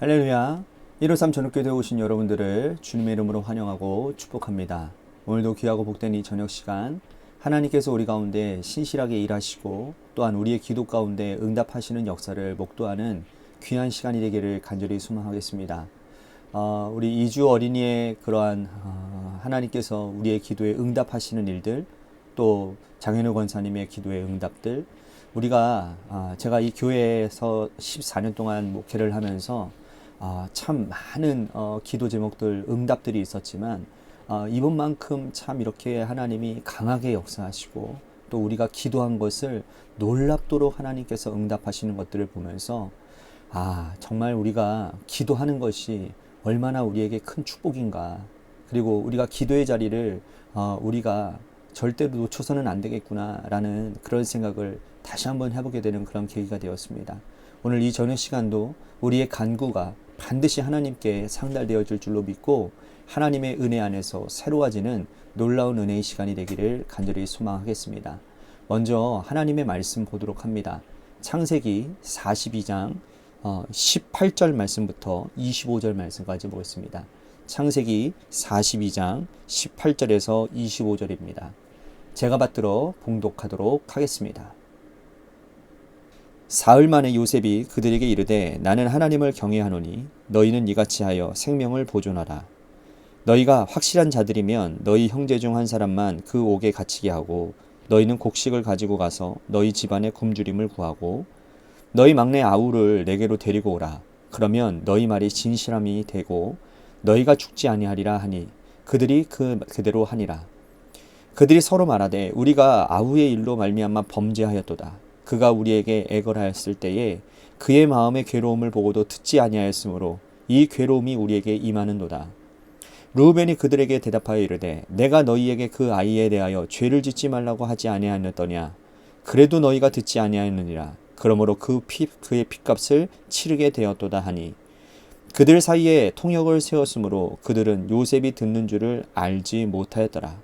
할렐루야. 153 전국교회에 오신 여러분들을 주님의 이름으로 환영하고 축복합니다. 오늘도 귀하고 복된 이 저녁 시간 하나님께서 우리 가운데 신실하게 일하시고 또한 우리의 기도 가운데 응답하시는 역사를 목도하는 귀한 시간이 되기를 간절히 소망하겠습니다. 우리 이주 어린이의 그러한 하나님께서 우리의 기도에 응답하시는 일들, 또 장현우 권사님의 기도의 응답들, 우리가 제가 이 교회에서 14년 동안 목회를 하면서 참 많은 기도 제목들, 응답들이 있었지만 이번만큼 참 이렇게 하나님이 강하게 역사하시고 또 우리가 기도한 것을 놀랍도록 하나님께서 응답하시는 것들을 보면서 정말 우리가 기도하는 것이 얼마나 우리에게 큰 축복인가. 그리고 우리가 기도의 자리를 우리가 절대로 놓쳐서는 안 되겠구나라는 그런 생각을 다시 한번 해보게 되는 그런 계기가 되었습니다. 오늘 이 저녁 시간도 우리의 간구가 반드시 하나님께 상달되어질 줄로 믿고 하나님의 은혜 안에서 새로워지는 놀라운 은혜의 시간이 되기를 간절히 소망하겠습니다. 먼저 하나님의 말씀 보도록 합니다. 창세기 42장 18절 말씀부터 25절 말씀까지 보겠습니다. 창세기 42장 18절에서 25절입니다. 제가 받들어 봉독하도록 하겠습니다. 사흘 만에 요셉이 그들에게 이르되 나는 하나님을 경외하노니 너희는 이같이 하여 생명을 보존하라. 너희가 확실한 자들이면 너희 형제 중 한 사람만 그 옥에 갇히게 하고 너희는 곡식을 가지고 가서 너희 집안의 굶주림을 구하고 너희 막내 아우를 내게로 데리고 오라. 그러면 너희 말이 진실함이 되고 너희가 죽지 아니하리라 하니 그들이 그대로 하니라. 그들이 서로 말하되 우리가 아우의 일로 말미암아 범죄하였도다. 그가 우리에게 애걸하였을 때에 그의 마음의 괴로움을 보고도 듣지 아니하였으므로 이 괴로움이 우리에게 임하는도다. 르우벤이 그들에게 대답하여 이르되 내가 너희에게 그 아이에 대하여 죄를 짓지 말라고 하지 아니하였더냐. 그래도 너희가 듣지 아니하였느니라. 그러므로 그의 핏값을 치르게 되었도다 하니 그들 사이에 통역을 세웠으므로 그들은 요셉이 듣는 줄을 알지 못하였더라.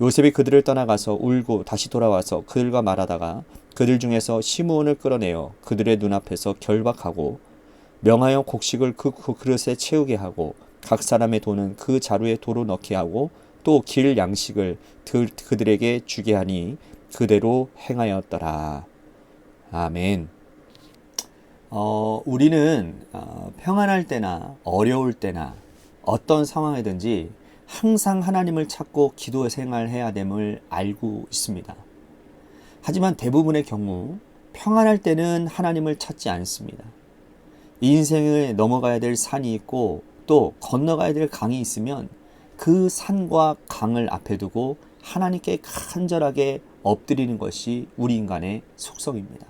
요셉이 그들을 떠나가서 울고 다시 돌아와서 그들과 말하다가 그들 중에서 시므온을 끌어내어 그들의 눈앞에서 결박하고 명하여 곡식을 그 그릇에 채우게 하고 각 사람의 돈은 그 자루에 도로 넣게 하고 또 길 양식을 그들에게 주게 하니 그대로 행하였더라. 아멘. 우리는 평안할 때나 어려울 때나 어떤 상황이든지 항상 하나님을 찾고 기도 생활해야 됨을 알고 있습니다. 하지만 대부분의 경우 평안할 때는 하나님을 찾지 않습니다. 인생을 넘어가야 될 산이 있고 또 건너가야 될 강이 있으면 그 산과 강을 앞에 두고 하나님께 간절하게 엎드리는 것이 우리 인간의 속성입니다.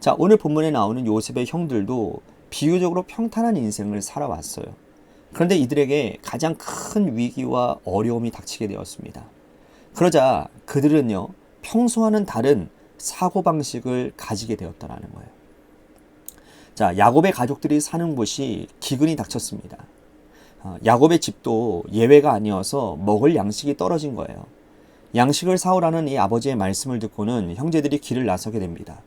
자, 오늘 본문에 나오는 요셉의 형들도 비교적으로 평탄한 인생을 살아왔어요. 그런데 이들에게 가장 큰 위기와 어려움이 닥치게 되었습니다. 그러자 그들은요, 평소와는 다른 사고방식을 가지게 되었다는 거예요. 자, 야곱의 가족들이 사는 곳이 기근이 닥쳤습니다. 야곱의 집도 예외가 아니어서 먹을 양식이 떨어진 거예요. 양식을 사오라는 이 아버지의 말씀을 듣고는 형제들이 길을 나서게 됩니다.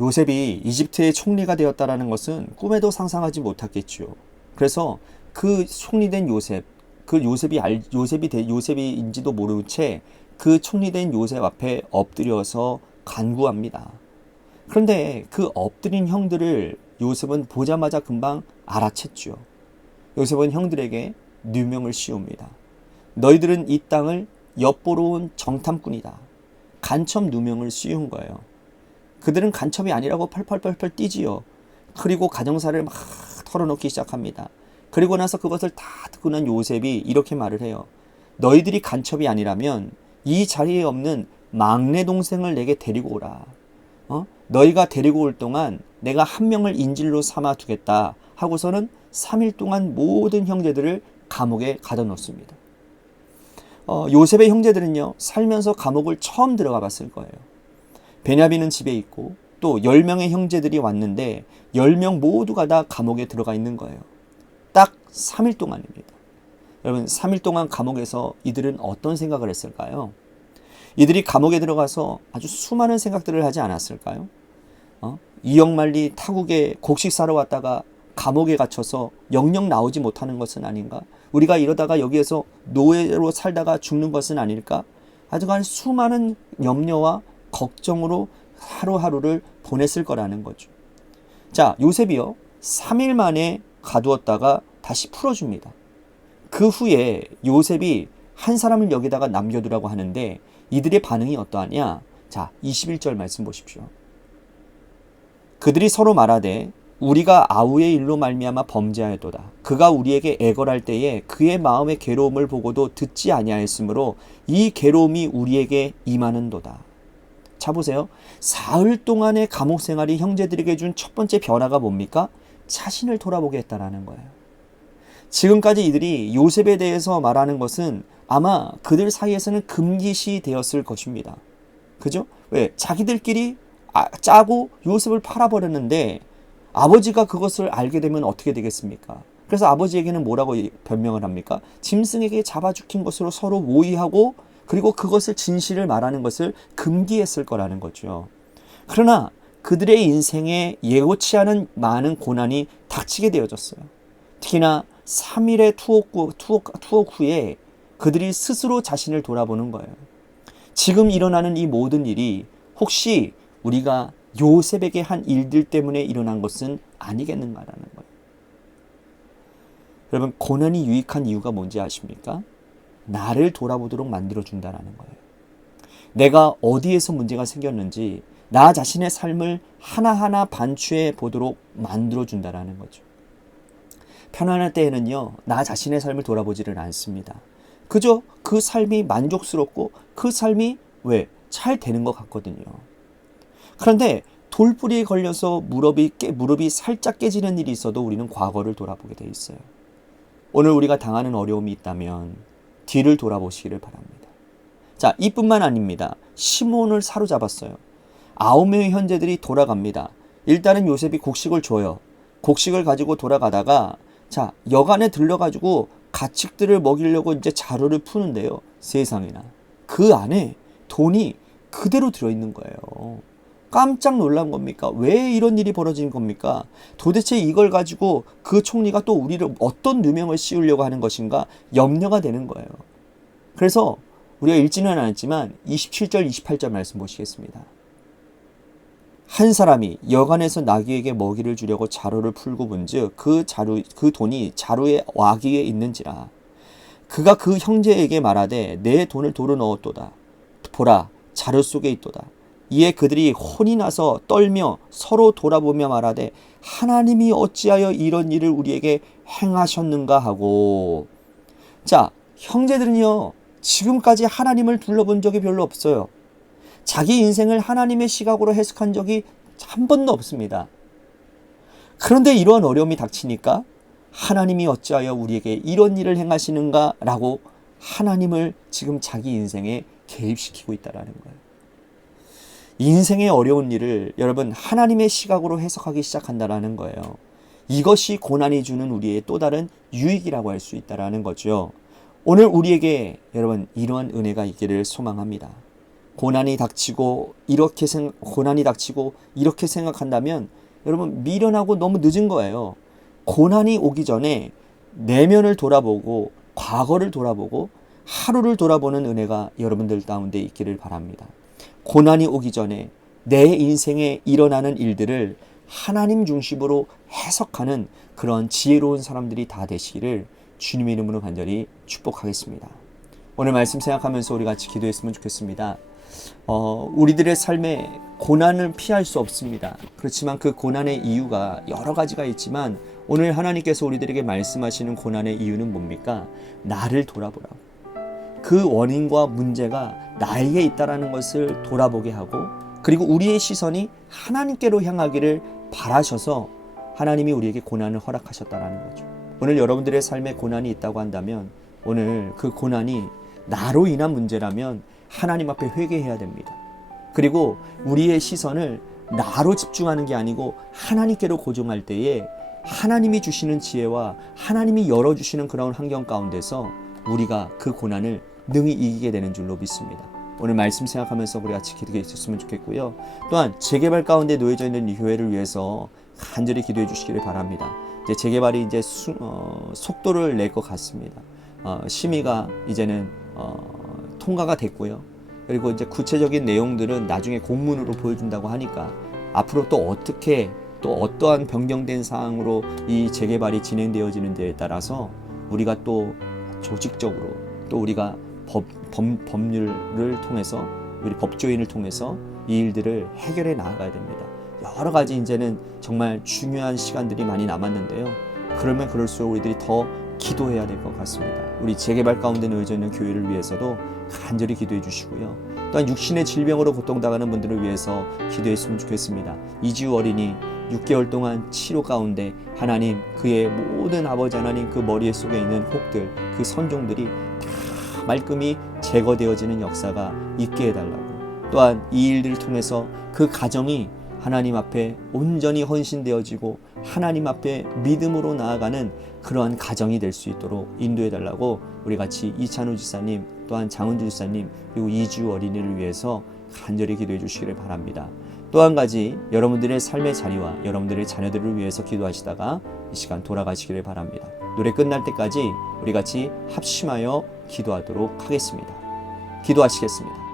요셉이 이집트의 총리가 되었다는 것은 꿈에도 상상하지 못했겠지요. 그래서 그 총리된 요셉, 그 요셉이인지도 모르는 채 그 총리된 요셉 앞에 엎드려서 간구합니다. 그런데 그 엎드린 형들을 요셉은 보자마자 금방 알아챘죠. 요셉은 형들에게 누명을 씌웁니다. 너희들은 이 땅을 엿보러 온 정탐꾼이다. 간첩 누명을 씌운 거예요. 그들은 간첩이 아니라고 펄펄펄펄 뛰지요. 그리고 가정사를 막 털어놓기 시작합니다. 그리고 나서 그것을 다 듣고 난 요셉이 이렇게 말을 해요. 너희들이 간첩이 아니라면 이 자리에 없는 막내 동생을 내게 데리고 오라. 너희가 데리고 올 동안 내가 한 명을 인질로 삼아 두겠다 하고서는 3일 동안 모든 형제들을 감옥에 가둬놓습니다. 요셉의 형제들은요, 살면서 감옥을 처음 들어가 봤을 거예요. 베냐민은 집에 있고 또 10명의 형제들이 왔는데 10명 모두가 다 감옥에 들어가 있는 거예요. 딱 3일 동안입니다. 여러분, 3일 동안 감옥에서 이들은 어떤 생각을 했을까요? 이들이 감옥에 들어가서 아주 수많은 생각들을 하지 않았을까요? 이영만리 타국에 곡식 사러 왔다가 감옥에 갇혀서 영영 나오지 못하는 것은 아닌가? 우리가 이러다가 여기에서 노예로 살다가 죽는 것은 아닐까? 하여간 수많은 염려와 걱정으로 하루하루를 보냈을 거라는 거죠. 자, 요셉이요, 3일 만에 가두었다가 다시 풀어줍니다. 그 후에 요셉이 한 사람을 여기다가 남겨두라고 하는데 이들의 반응이 어떠하냐? 자, 21절 말씀 보십시오. 그들이 서로 말하되 우리가 아우의 일로 말미암아 범죄하였도다. 그가 우리에게 애걸할 때에 그의 마음의 괴로움을 보고도 듣지 아니하였으므로 이 괴로움이 우리에게 임하는도다. 자, 보세요. 사흘 동안의 감옥 생활이 형제들에게 준 첫 번째 변화가 뭡니까? 자신을 돌아보게 했다라는 거예요. 지금까지 이들이 요셉에 대해서 말하는 것은 아마 그들 사이에서는 금기시 되었을 것입니다. 그죠? 왜? 자기들끼리 짜고 요셉을 팔아버렸는데 아버지가 그것을 알게 되면 어떻게 되겠습니까? 그래서 아버지에게는 뭐라고 변명을 합니까? 짐승에게 잡아 죽힌 것으로 서로 모의하고 그리고 그것을 진실을 말하는 것을 금기했을 거라는 거죠. 그러나 그들의 인생에 예고치 않은 많은 고난이 닥치게 되어졌어요. 특히나 3일의 투옥 후에 그들이 스스로 자신을 돌아보는 거예요. 지금 일어나는 이 모든 일이 혹시 우리가 요셉에게 한 일들 때문에 일어난 것은 아니겠는가라는 거예요. 여러분, 고난이 유익한 이유가 뭔지 아십니까? 나를 돌아보도록 만들어준다라는 거예요. 내가 어디에서 문제가 생겼는지 나 자신의 삶을 하나하나 반추해 보도록 만들어준다라는 거죠. 편안할 때에는요, 나 자신의 삶을 돌아보지를 않습니다. 그저 그 삶이 만족스럽고 그 삶이 왜? 잘 되는 것 같거든요. 그런데 돌뿌리에 걸려서 무릎이 살짝 깨지는 일이 있어도 우리는 과거를 돌아보게 돼 있어요. 오늘 우리가 당하는 어려움이 있다면 뒤를 돌아보시기를 바랍니다. 자, 이뿐만 아닙니다. 시몬을 사로잡았어요. 9명의 형제들이 돌아갑니다. 일단은 요셉이 곡식을 줘요. 곡식을 가지고 돌아가다가 자, 여간에 들려가지고 가축들을 먹이려고 이제 자루를 푸는데요. 세상에나. 그 안에 돈이 그대로 들어있는 거예요. 깜짝 놀란 겁니까? 왜 이런 일이 벌어진 겁니까? 도대체 이걸 가지고 그 총리가 또 우리를 어떤 누명을 씌우려고 하는 것인가 염려가 되는 거예요. 그래서 우리가 읽지는 않았지만 27절 28절 말씀 보시겠습니다. 한 사람이 여간에서 나귀에게 먹이를 주려고 자루를 풀고 본즉 그 돈이 자루의 와기에 있는지라. 그가 그 형제에게 말하되 내 돈을 도로 넣었도다. 보라, 자루 속에 있도다. 이에 그들이 혼이 나서 떨며 서로 돌아보며 말하되 하나님이 어찌하여 이런 일을 우리에게 행하셨는가 하고. 자, 형제들은요, 지금까지 하나님을 둘러본 적이 별로 없어요. 자기 인생을 하나님의 시각으로 해석한 적이 한 번도 없습니다. 그런데 이러한 어려움이 닥치니까 하나님이 어찌하여 우리에게 이런 일을 행하시는가 라고 하나님을 지금 자기 인생에 개입시키고 있다는 거예요. 인생의 어려운 일을 여러분 하나님의 시각으로 해석하기 시작한다는 거예요. 이것이 고난이 주는 우리의 또 다른 유익이라고 할 수 있다는 거죠. 오늘 우리에게 여러분 이러한 은혜가 있기를 소망합니다. 고난이 닥치고 이렇게 생각한다면 여러분 미련하고 너무 늦은 거예요. 고난이 오기 전에 내면을 돌아보고 과거를 돌아보고 하루를 돌아보는 은혜가 여러분들 가운데 있기를 바랍니다. 고난이 오기 전에 내 인생에 일어나는 일들을 하나님 중심으로 해석하는 그런 지혜로운 사람들이 다 되시기를 주님의 이름으로 간절히 축복하겠습니다. 오늘 말씀 생각하면서 우리 같이 기도했으면 좋겠습니다. 우리들의 삶에 고난을 피할 수 없습니다. 그렇지만 그 고난의 이유가 여러 가지가 있지만 오늘 하나님께서 우리들에게 말씀하시는 고난의 이유는 뭡니까? 나를 돌아보라고. 그 원인과 문제가 나에게 있다라는 것을 돌아보게 하고 그리고 우리의 시선이 하나님께로 향하기를 바라셔서 하나님이 우리에게 고난을 허락하셨다라는 거죠. 오늘 여러분들의 삶에 고난이 있다고 한다면 오늘 그 고난이 나로 인한 문제라면 하나님 앞에 회개해야 됩니다. 그리고 우리의 시선을 나로 집중하는 게 아니고 하나님께로 고정할 때에 하나님이 주시는 지혜와 하나님이 열어주시는 그런 환경 가운데서 우리가 그 고난을 능히 이기게 되는 줄로 믿습니다. 오늘 말씀 생각하면서 우리 같이 기도해 주셨으면 좋겠고요. 또한 재개발 가운데 놓여져 있는 이 교회를 위해서 간절히 기도해 주시기를 바랍니다. 이제 재개발이 이제 속도를 낼 것 같습니다. 심의가 이제는 통과가 됐고요. 그리고 이제 구체적인 내용들은 나중에 공문으로 보여준다고 하니까 앞으로 또 어떻게 또 어떠한 변경된 사항으로 이 재개발이 진행되어지는지에 따라서 우리가 또 조직적으로 또 우리가 법률을 통해서 우리 법조인을 통해서 이 일들을 해결해 나가야 됩니다. 여러 가지 이제는 정말 중요한 시간들이 많이 남았는데요. 그러면 그럴수록 우리들이 더 기도해야 될 것 같습니다. 우리 재개발 가운데 놓여져 있는 교회를 위해서도 간절히 기도해 주시고요. 또한 육신의 질병으로 고통당하는 분들을 위해서 기도했으면 좋겠습니다. 이지우 어린이 6개월 동안 치료 가운데 하나님 그의 모든 아버지 하나님 그 머리에 속에 있는 혹들 그 선종들이 다 말끔히 제거되어지는 역사가 있게 해달라고, 또한 이 일들을 통해서 그 가정이 하나님 앞에 온전히 헌신되어지고 하나님 앞에 믿음으로 나아가는 그러한 가정이 될 수 있도록 인도해 달라고 우리 같이 이찬우 지사님 또한 장은주 지사님 그리고 이지우 어린이를 위해서 간절히 기도해 주시기를 바랍니다. 또 한 가지 여러분들의 삶의 자리와 여러분들의 자녀들을 위해서 기도하시다가 이 시간 돌아가시기를 바랍니다. 노래 끝날 때까지 우리 같이 합심하여 기도하도록 하겠습니다. 기도하시겠습니다.